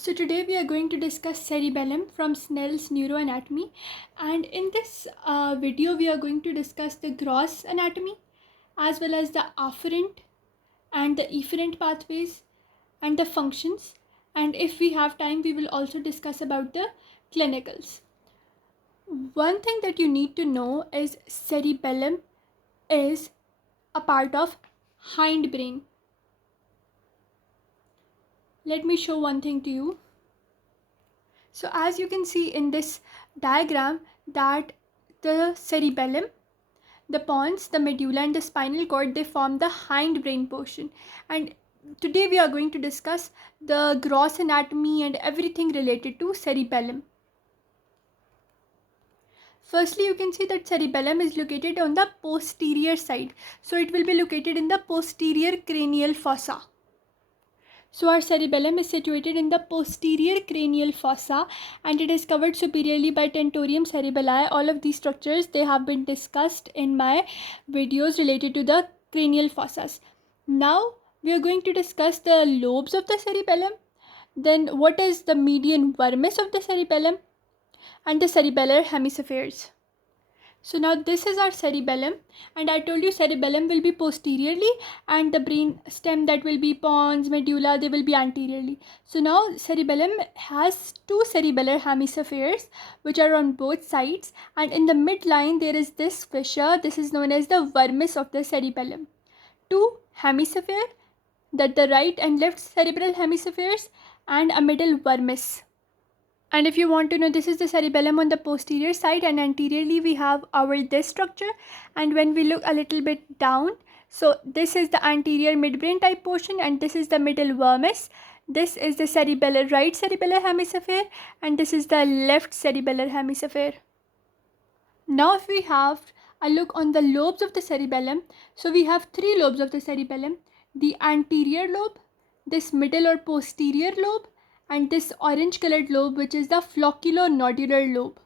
So today we are going to discuss cerebellum from Snell's neuroanatomy, and in this video we are going to discuss the gross anatomy as well as the afferent and the efferent pathways and the functions, and if we have time we will also discuss about the clinicals. One thing that you need to know is cerebellum is a part of hindbrain. Let me show one thing to you. So as you can see in this diagram that the cerebellum, the pons, the medulla and the spinal cord, they form the hindbrain portion. And today we are going to discuss the gross anatomy and everything related to cerebellum. Firstly, you can see that cerebellum is located on the posterior side. So it will be located in the posterior cranial fossa. So our cerebellum is situated in the posterior cranial fossa and it is covered superiorly by tentorium cerebelli. All of these structures, they have been discussed in my videos related to the cranial fossas. Now we are going to discuss the lobes of the cerebellum, then what is the median vermis of the cerebellum, and the cerebellar hemispheres. So now this is our cerebellum, and I told you cerebellum will be posteriorly and the brain stem, that will be pons, medulla, they will be anteriorly. So now cerebellum has two cerebellar hemispheres which are on both sides, and in the midline there is this fissure. This is known as the vermis of the cerebellum. Two hemisphere, that the right and left cerebral hemispheres, and a middle vermis. And if you want to know, this is the cerebellum on the posterior side, and anteriorly we have our this structure. And when we look a little bit down, so this is the anterior midbrain type portion and this is the middle vermis. This is the right cerebellar hemisphere and this is the left cerebellar hemisphere. Now if we have a look on the lobes of the cerebellum, so we have three lobes of the cerebellum: the anterior lobe, this middle or posterior lobe, and this orange colored lobe, which is the flocculonodular lobe.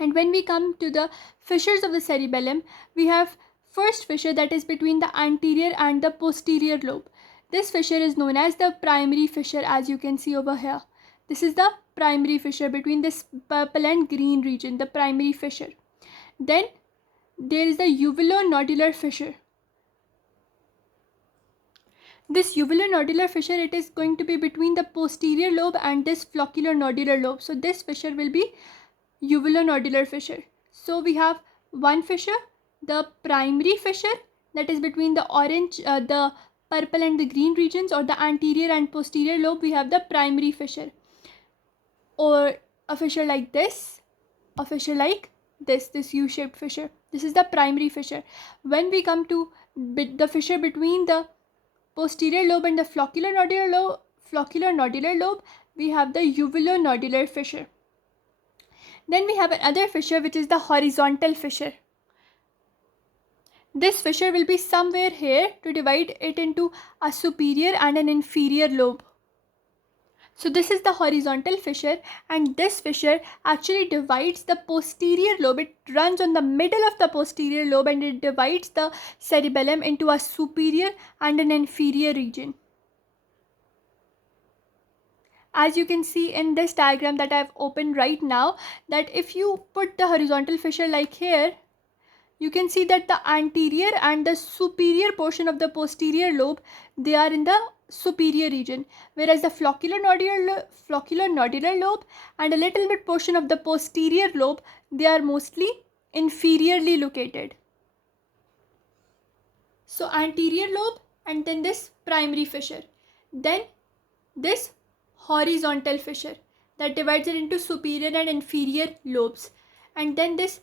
And when we come to the fissures of the cerebellum, we have first fissure, that is between the anterior and the posterior lobe. This fissure is known as the primary fissure, as you can see over here. This is the primary fissure between this purple and green region, the primary fissure. Then there is the uvulonodular fissure. This uvulonodular fissure, it is going to be between the posterior lobe and this flocculonodular lobe. So this fissure will be uvulonodular fissure. So we have one fissure, the primary fissure, that is between the the purple and the green regions, or the anterior and posterior lobe. We have the primary fissure, or a fissure like this, a fissure like this U-shaped fissure. This is the primary fissure. When we come to the fissure between the posterior lobe and the flocculonodular lobe, we have the uvulonodular fissure. Then we have another fissure, which is the horizontal fissure. This fissure will be somewhere here to divide it into a superior and an inferior lobe. So this is the horizontal fissure, and this fissure actually divides the posterior lobe. It runs on the middle of the posterior lobe and it divides the cerebellum into a superior and an inferior region. As you can see in this diagram that I have opened right now, that if you put the horizontal fissure like here, you can see that the anterior and the superior portion of the posterior lobe, they are in the superior region, whereas the flocculonodular lobe and a little bit portion of the posterior lobe, they are mostly inferiorly located. So anterior lobe, and then this primary fissure, then this horizontal fissure that divides it into superior and inferior lobes, and then this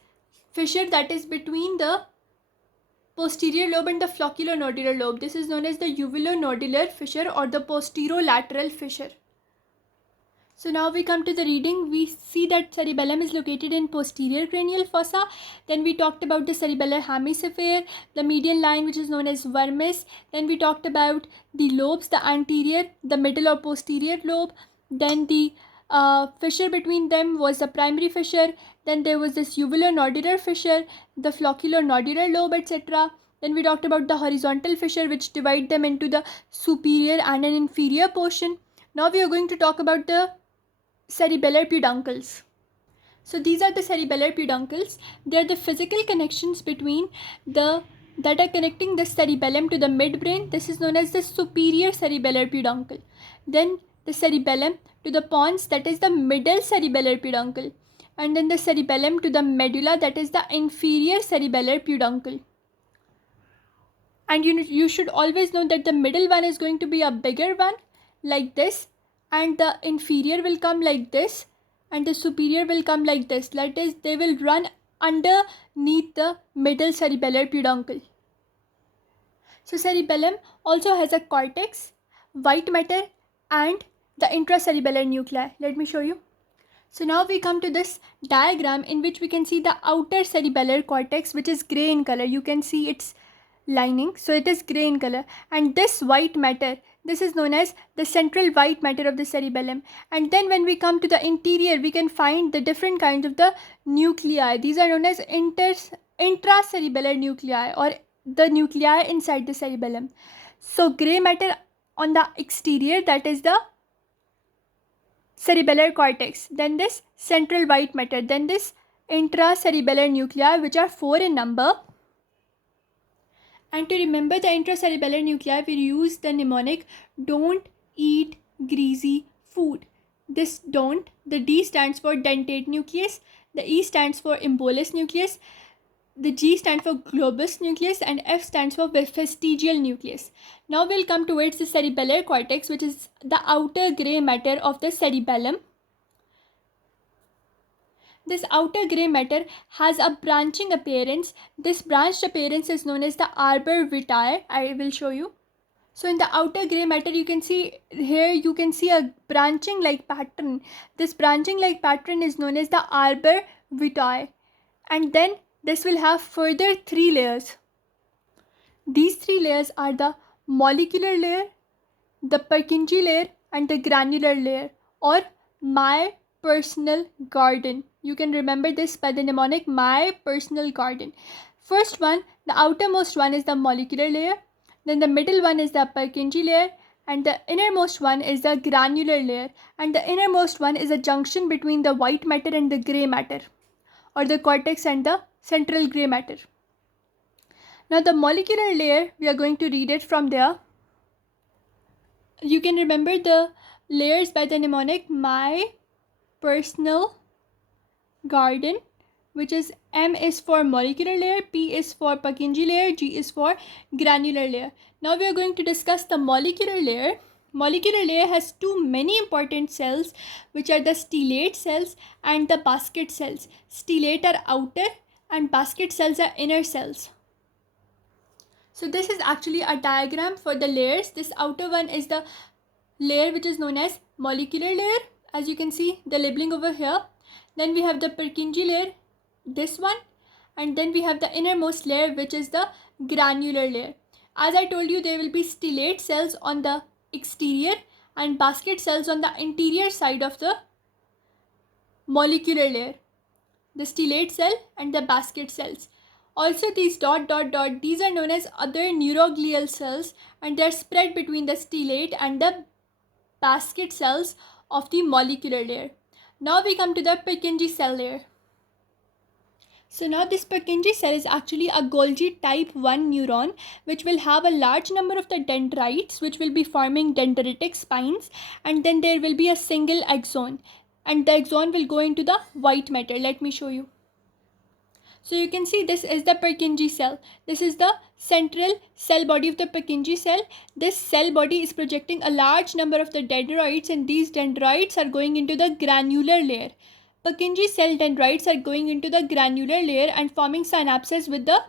fissure that is between the posterior lobe and the flocculonodular lobe. This is known as the uvulonodular fissure or the posterolateral fissure. So now we come to the reading. We see that cerebellum is located in posterior cranial fossa. Then we talked about the cerebellar hemisphere, the median line, which is known as vermis. Then we talked about the lobes, the anterior, the middle or posterior lobe. Then the fissure between them was the primary fissure. Then there was this uvulonodular fissure, the flocculonodular lobe, etc. Then we talked about the horizontal fissure, which divide them into the superior and an inferior portion. Now we are going to talk about the cerebellar peduncles. So these are the cerebellar peduncles. They are the physical connections between the that are connecting the cerebellum to the midbrain. This is known as the superior cerebellar peduncle. Then the cerebellum to the pons, that is the middle cerebellar peduncle. And then the cerebellum to the medulla, that is the inferior cerebellar peduncle. And you should always know that the middle one is going to be a bigger one like this, and the inferior will come like this, and the superior will come like this. That is, they will run underneath the middle cerebellar peduncle. So cerebellum also has a cortex, white matter, and the intracerebellar nuclei. Let me show you. So now we come to this diagram in which we can see the outer cerebellar cortex, which is gray in color. You can see its lining, so it is gray in color, and this white matter, this is known as the central white matter of the cerebellum. And then when we come to the interior, we can find the different kinds of the nuclei. These are known as intracerebellar nuclei, or the nuclei inside the cerebellum. So gray matter on the exterior, that is the cerebellar cortex, then this central white matter, then this intracerebellar nuclei, which are 4 in number. And to remember the intracerebellar nuclei, we use the mnemonic don't eat greasy food. This don't, the D stands for dentate nucleus, the E stands for embolus nucleus, the G stands for globus nucleus, and F stands for vestigial nucleus. Now we'll come towards the cerebellar cortex, which is the outer gray matter of the cerebellum. This outer gray matter has a branching appearance. This branched appearance is known as the arbor vitae. I will show you. So in the outer gray matter, you can see here, you can see a branching like pattern. This branching like pattern is known as the arbor vitae. And then this will have further 3 layers. These 3 layers are the molecular layer, the Purkinje layer, and the granular layer, or my personal garden. You can remember this by the mnemonic my personal garden. First one, the outermost one is the molecular layer, then the middle one is the Purkinje layer, and the innermost one is the granular layer, and the innermost one is a junction between the white matter and the gray matter, or the cortex and the central gray matter. Now the molecular layer, we are going to read it from there. You can remember the layers by the mnemonic my personal garden, which is M is for molecular layer, P is for Purkinje layer, G is for granular layer. Now we are going to discuss the molecular layer. Molecular layer has two many important cells, which are the stellate cells and the basket cells. Stellate are outer and basket cells are inner cells. So this is actually a diagram for the layers. This outer one is the layer which is known as molecular layer, as you can see the labeling over here. Then we have the Purkinje layer, this one, and then we have the innermost layer, which is the granular layer. As I told you, there will be stellate cells on the exterior and basket cells on the interior side of the molecular layer, the stellate cell and the basket cells. Also these ... these are known as other neuroglial cells, and they are spread between the stellate and the basket cells of the molecular layer. Now we come to the Purkinje cell layer. So now this Purkinje cell is actually a Golgi type 1 neuron, which will have a large number of the dendrites, which will be forming dendritic spines, and then there will be a single axon, and the axon will go into the white matter. Let me show you. So you can see this is the Purkinje cell. This is the central cell body of the Purkinje cell. This cell body is projecting a large number of the dendrites, and these dendrites are going into the granular layer. Purkinje cell dendrites are going into the granular layer and forming synapses with the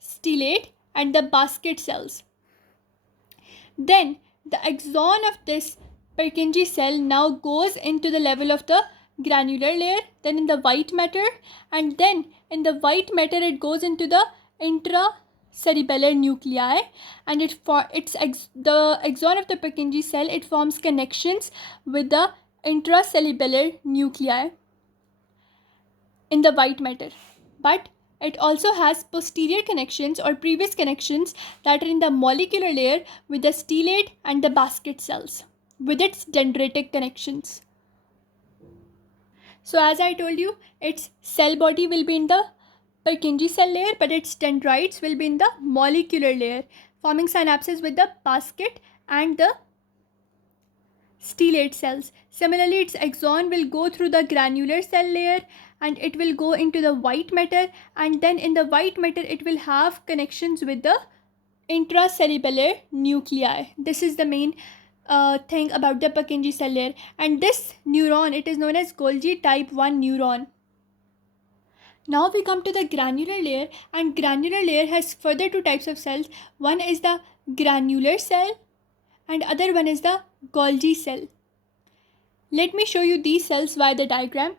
stellate and the basket cells. Then the axon of this Purkinje cell now goes into the level of the granular layer, then in the white matter, and then in the white matter it goes into the intracerebellar nuclei, and the axon of the Purkinje cell, it forms connections with the intracerebellar nuclei in the white matter, but it also has posterior connections or previous connections that are in the molecular layer with the stellate and the basket cells. with its dendritic connections. So as I told you, its cell body will be in the Purkinje cell layer, but its dendrites will be in the molecular layer, forming synapses with the basket and the stellate cells. Similarly, its axon will go through the granular cell layer and it will go into the white matter, and then in the white matter it will have connections with the intracerebellar nuclei. This is the main thing about the Purkinje cell layer, and this neuron, it is known as Golgi type 1 neuron. Now we come to the granular layer, and granular layer has further two types of cells. One is the granular cell and other one is the Golgi cell. Let me show you these cells via the diagram.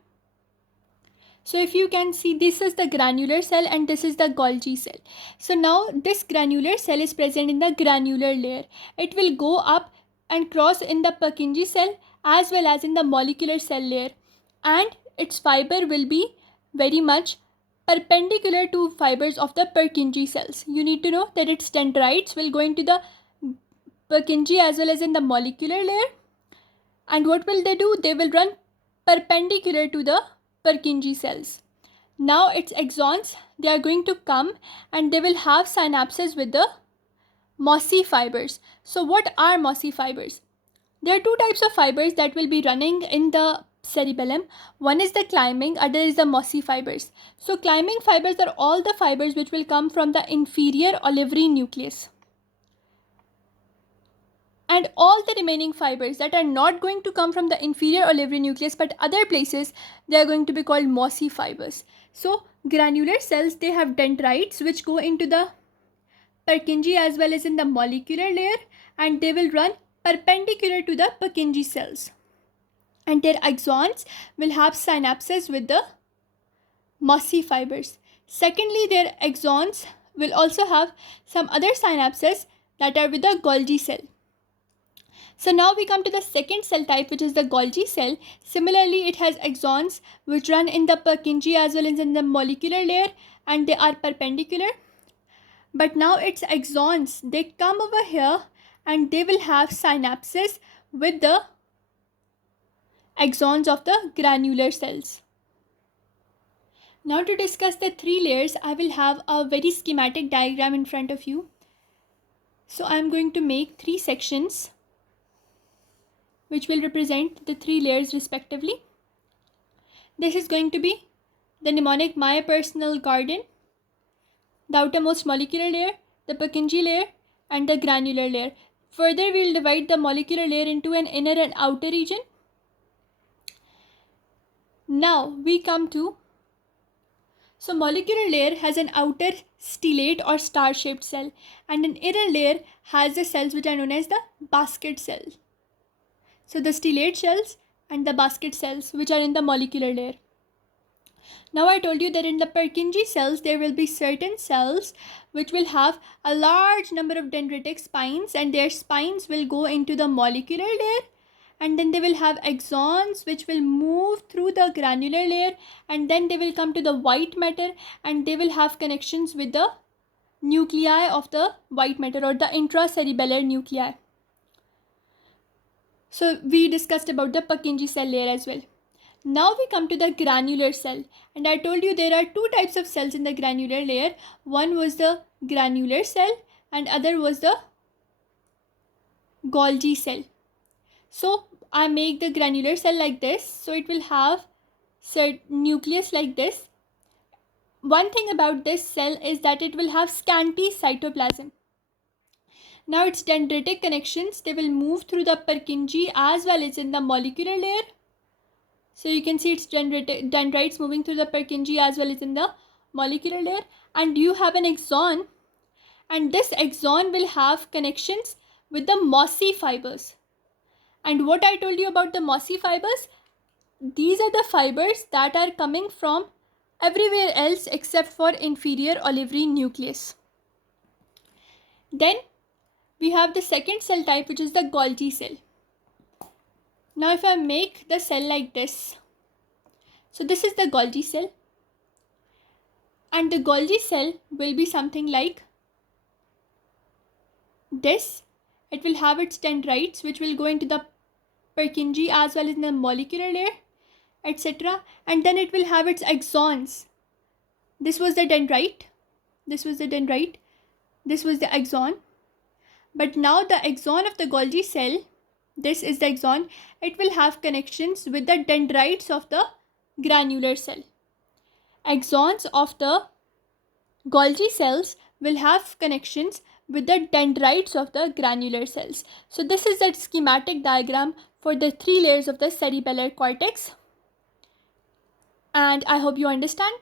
So if you can see, this is the granular cell and this is the Golgi cell. So now this granular cell is present in the granular layer. It will go up and cross in the Purkinje cell as well as in the molecular cell layer, and its fiber will be very much perpendicular to fibers of the Purkinje cells. You need to know that its dendrites will go into the Purkinje as well as in the molecular layer, and what will they do? They will run perpendicular to the Purkinje cells. Now its axons, they are going to come and they will have synapses with the mossy fibers. So what are mossy fibers? There are two types of fibers that will be running in the cerebellum. One is the climbing, other is the mossy fibers. So climbing fibers are all the fibers which will come from the inferior olivary nucleus. And all the remaining fibers that are not going to come from the inferior olivary nucleus but other places, they are going to be called mossy fibers. So granular cells, they have dendrites which go into the Purkinje as well as in the molecular layer, and they will run perpendicular to the Purkinje cells. And their axons will have synapses with the mossy fibers. Secondly, their axons will also have some other synapses that are with the Golgi cell. So now we come to the second cell type, which is the Golgi cell. Similarly, it has axons which run in the Purkinje as well as in the molecular layer, and they are perpendicular. But now its axons, they come over here and they will have synapses with the axons of the granular cells. Now to discuss the three layers, I will have a very schematic diagram in front of you. So I am going to make three sections which will represent the three layers respectively. This is going to be the mnemonic My Personal Garden, the outermost molecular layer, the Purkinje layer, and the granular layer. Further, we will divide the molecular layer into an inner and outer region. Now we come to, so molecular layer has an outer stellate or star-shaped cell, and an inner layer has the cells which are known as the basket cells. So the stellate cells and the basket cells which are in the molecular layer. Now I told you that in the Purkinje cells there will be certain cells which will have a large number of dendritic spines, and their spines will go into the molecular layer, and then they will have axons which will move through the granular layer, and then they will come to the white matter and they will have connections with the nuclei of the white matter or the intracerebellar nuclei. So we discussed about the Purkinje cell layer as well. Now we come to the granular cell, and I told you there are two types of cells in the granular layer. One was the granular cell and other was the Golgi cell. So I make the granular cell like this, so it will have nucleus like this. One thing about this cell is that it will have scanty cytoplasm. Now its dendritic connections, they will move through the Purkinje as well as in the molecular layer. So you can see its dendrites moving through the Purkinje as well as in the molecular layer. And you have an axon, and this axon will have connections with the mossy fibers. And what I told you about the mossy fibers, these are the fibers that are coming from everywhere else except for inferior olivary nucleus. Then we have the second cell type, which is the Golgi cell. Now if I make the cell like this, so this is the Golgi cell, and the Golgi cell will be something like this. It will have its dendrites which will go into the Purkinje as well as in the molecular layer, etc. And then it will have its axons. This was the dendrite, this was the dendrite, this was the axon. But now the axon of the Golgi cell, this is the axon, it will have connections with the dendrites of the granular cell. Axons of the Golgi cells will have connections with the dendrites of the granular cells. So this is the schematic diagram for the 3 layers of the cerebellar cortex. And I hope you understand.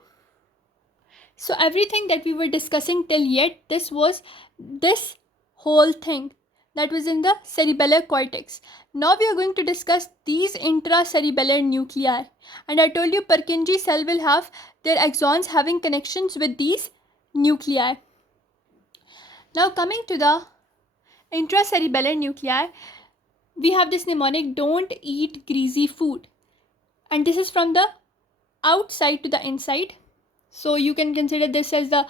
So everything that we were discussing till yet, this was this whole thing that was in the cerebellar cortex. Now we are going to discuss these intracerebellar nuclei. And I told you Purkinje cell will have their axons having connections with these nuclei. Now coming to the intracerebellar nuclei, we have this mnemonic, don't eat greasy food. And this is from the outside to the inside. So you can consider this as the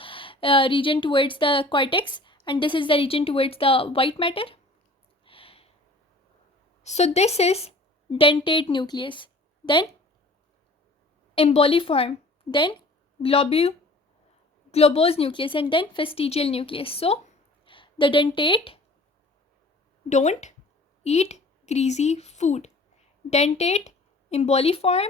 region towards the cortex, and this is the region towards the white matter. So this is dentate nucleus, then emboliform, then globose nucleus, and then fastigial nucleus. So the dentate, don't eat greasy food. Dentate, emboliform,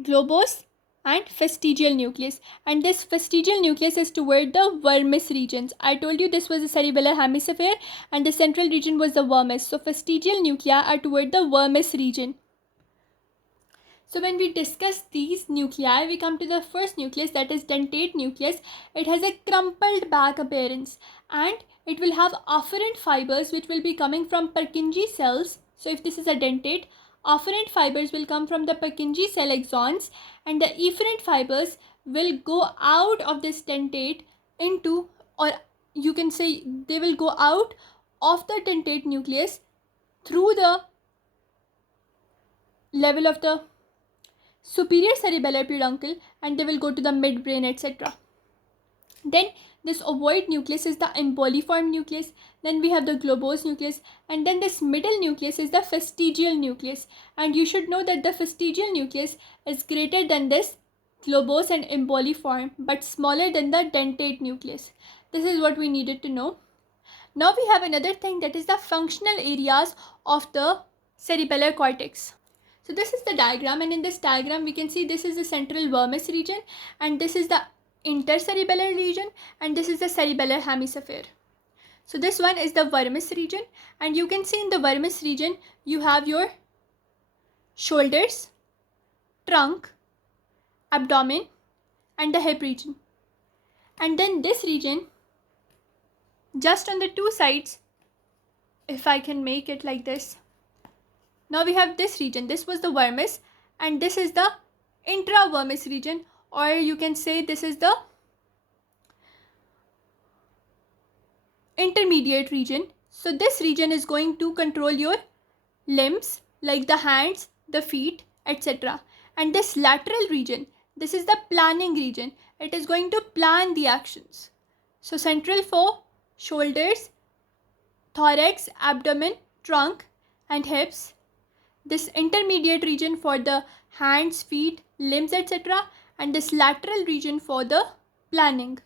globose, and fastigial nucleus. And this fastigial nucleus is toward the vermis regions. I told you this was the cerebellar hemisphere and the central region was the vermis. So fastigial nuclei are toward the vermis region. So when we discuss these nuclei, we come to the first nucleus, that is dentate nucleus. It has a crumpled back appearance and it will have afferent fibers which will be coming from Purkinje cells. So if this is a dentate, afferent fibers will come from the Purkinje cell axons, and the efferent fibers will go out of this dentate into, or you can say they will go out of the dentate nucleus through the level of the superior cerebellar peduncle, and they will go to the midbrain, etc. Then this ovoid nucleus is the emboliform nucleus, then we have the globose nucleus, and then this middle nucleus is the fastigial nucleus. And you should know that the fastigial nucleus is greater than this globose and emboliform but smaller than the dentate nucleus. This is what we needed to know. Now we have another thing, that is the functional areas of the cerebellar cortex. So this is the diagram, and in this diagram we can see this is the central vermis region, and this is the intercerebellar region, and this is the cerebellar hemisphere. So this one is the vermis region, and you can see in the vermis region you have your shoulders, trunk, abdomen, and the hip region. And then this region, just on the two sides, if I can make it like this. Now we have this region, this was the vermis, and this is the intravermis region, or you can say this is the intermediate region. So this region is going to control your limbs like the hands, the feet, etc. And this lateral region, this is the planning region. It is going to plan the actions. So central for shoulders, thorax, abdomen, trunk, and hips. This intermediate region for the hands, feet, limbs, etc. And this lateral region for the planning.